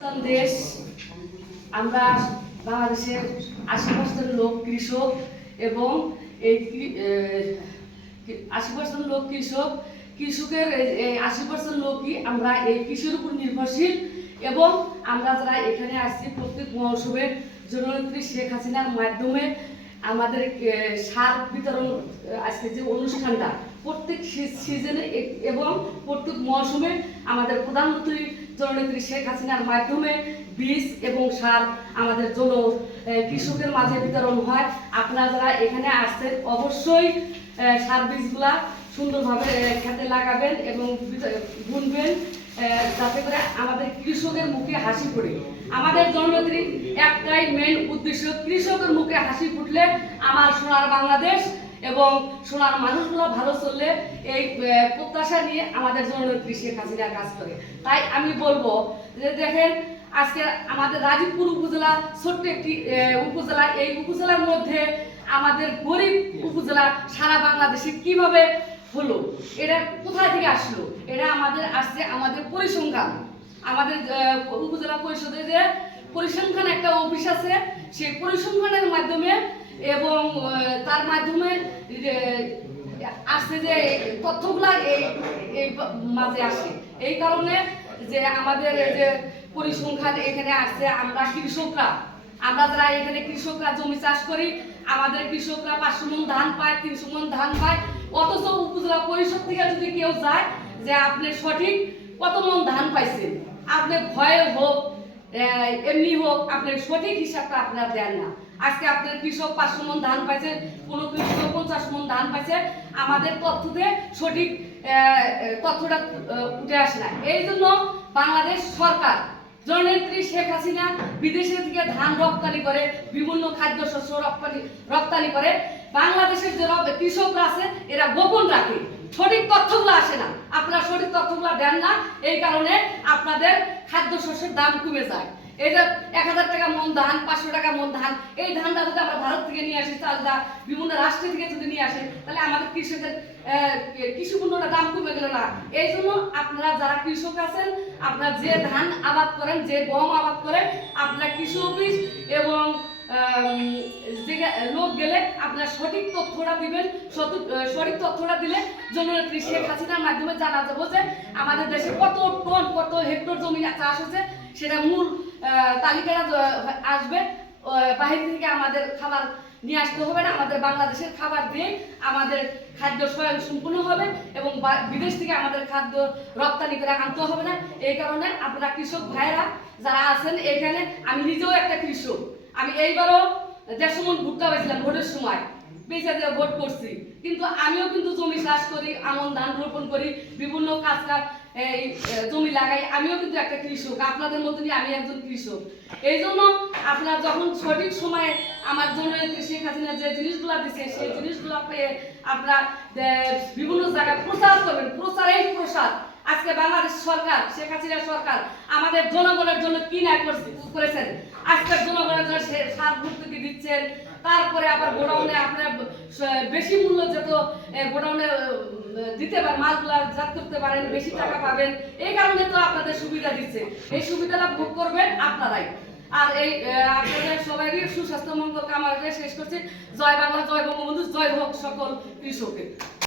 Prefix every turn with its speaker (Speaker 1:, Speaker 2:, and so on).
Speaker 1: দেশ, আমরা বাংলাদেশের আশি পার্সেন্ট লোক, কৃষক এবং এই আশি পার্সেন্ট লোক, কৃষক, কৃষকের এই আশি পার্সেন্ট লোকই আমরা এই কৃষির উপর নির্ভরশীল এবং আমরা যারা এখানে আসছি প্রত্যেক মৌসুমে জননেত্রী শেখ হাসিনার মাধ্যমে আমাদের সার বিতরণ, আজকে যে অনুষ্ঠানটা, প্রত্যেক সিজনে এবং প্রত্যেক মৌসুমে আমাদের প্রধানমন্ত্রী জননেত্রী শেখ হাসিনার মাধ্যমে বীজ এবং সার আমাদের জন আহ, কৃষকের মাঝে বিতরণ হয়। আপনারা যারা এখানে আসছেন অবশ্যই সার বীজগুলা সুন্দরভাবে খেতে লাগাবেন এবং বুনবেন যাতে করে আমাদের কৃষকের মুখে হাসি ফুটে। আমাদের জননেত্রী একটাই মেন উদ্দেশ্য কৃষকের মুখে হাসি ফুটলে আমার সোনার বাংলাদেশ। এবং সোনার মানুষগুলো ভালো চললে এই প্রত্যাশা নিয়ে আমাদের জন্য শেখ হাসিনা কাজ করে। তাই আমি বলব যে দেখেন, আজকে আমাদের রাজীবপুর উপজেলা ছোট্ট একটি উপজেলা। এই উপজেলার মধ্যে আমাদের গরিব উপজেলা সারা বাংলাদেশে কীভাবে হলো? এটা কোথায় থেকে আসলো? এটা আমাদের আসছে আমাদের পরিসংখ্যান। আমাদের উপজেলা পরিষদে যে পরিসংখ্যান একটা অফিস আছে, সেই পরিসংখ্যানের মাধ্যমে এবং তার মাধ্যমে আসছে যে তথ্যগুলা এই এই মাঝে আসে। এই কারণে যে আমাদের এই যে পরিসংখ্যান এখানে আসছে, আমরা কৃষকরা, আমরা যারা এখানে কৃষকরা জমি চাষ করি, আমাদের কৃষকরা পাঁচশো মন ধান পায়, তিনশো মন ধান পায়। অথচ উপজেলা পরিষদ থেকে যদি কেউ যায় যে আপনি সঠিক কত মন ধান পাইছেন, আপনি ভয়ে হোক এমনি হোক, আপনি সঠিক হিসাবটা আপনারা দেন না। আজকে আপনার কৃষক পাঁচশো মন ধান পাইছে, কোনো কৃষক পঞ্চাশ মন ধান পাইছে। আমাদের তথ্যতে সঠিক তথ্যটা উঠে আসে না। এই জন্য বাংলাদেশ সরকার জননেত্রী শেখ হাসিনা বিদেশে থেকে ধান রপ্তানি করে, বিভিন্ন খাদ্য শস্য রপ্তানি রপ্তানি করে। বাংলাদেশের যারা কৃষকরা আছে, এরা গোপন রাখে। সঠিক তথ্যগুলো আসে না। আপনারা সঠিক তথ্যগুলো দেন না, এই কারণে আপনাদের খাদ্য শস্যের দাম কমে যায়। এই যে এক হাজার টাকা মন ধান পাঁচশো টাকা মন ধান এই ধানটা যদি আমরা ভারত থেকে নিয়ে আসি চালটা বিভিন্ন রাষ্ট্র থেকে যদি নিয়ে আসে তাহলে আমাদের কৃষকের আহ, কৃষি পণ্যটা দাম কমে গেল না। এই জন্য আপনারা যারা কৃষক আছেন আপনারা যে ধান আবাদ করেন যে গম আবাদ করেন আপনারা কৃষি অফিস এবং যে লোক গেলে আপনার সঠিক তথ্যটা দিবেন সঠিক তথ্যটা দিলে জননেত্রী শেখ হাসিনার মাধ্যমে জানা যাব যে আমাদের দেশে কত টন কত হেক্টর জমি চাষ হচ্ছে সেটা মূল তালিকাটা আসবে। বাহির থেকে আমাদের খাবার নিয়ে আসতে হবে না। আমাদের বাংলাদেশের খাবার দিয়ে আমাদের খাদ্য স্বয়ং সম্পূর্ণ হবে এবং বিদেশ থেকে আমাদের খাদ্য রপ্তানি করে আনতে হবে না। এই কারণে আপনারা কৃষক ভাইয়েরা যারা আছেন এখানে, আমি নিজেও একটা কৃষক। আমি এইবারও দেড়শো মন ভুট্টা পেয়েছিলাম ভোটের সময়। বেঁচে দিয়ে ভোট করছি। কিন্তু আমিও কিন্তু জমি চাষ করি, আমন ধান রোপণ করি, বিভিন্ন কাজ কাজ এই জমি লাগাই। আমিও কিন্তু একটা কৃষক, আপনাদের মতনই আমি একজন কৃষক। এই জন্য আপনারা যখন সঠিক সময়ে আমার জন্য শেখ হাসিনা যে জিনিসগুলো দিচ্ছে সেই জিনিসগুলো পেয়ে আপনারা বিভিন্ন জায়গায় প্রচার করবেন। প্রচারেই আজকে বাংলাদেশ সরকার, শেখ হাসিনা সরকার আমাদের জনগণের জন্য কি না করছে- করেছেন আজকে জনগণের জন্য সে ভর্তুকি দিচ্ছেন, তারপরে আবার গোডাউনে আপনার বেশি মূল্য যত গোডাউনে দিতে পারেন মালগুলা জাত করতে পারেন, বেশি টাকা পাবেন, এই কারণে তো আপনাদের সুবিধা দিচ্ছে। এই সুবিধাটা ভোগ করবেন আপনারাই। আর এই আপনাদের সবাইকে সুস্বাস্থ্য মঙ্গল কামনা শেষ করছি। জয় বাংলা, জয় বঙ্গবন্ধু, জয় হোক সকল কৃষকের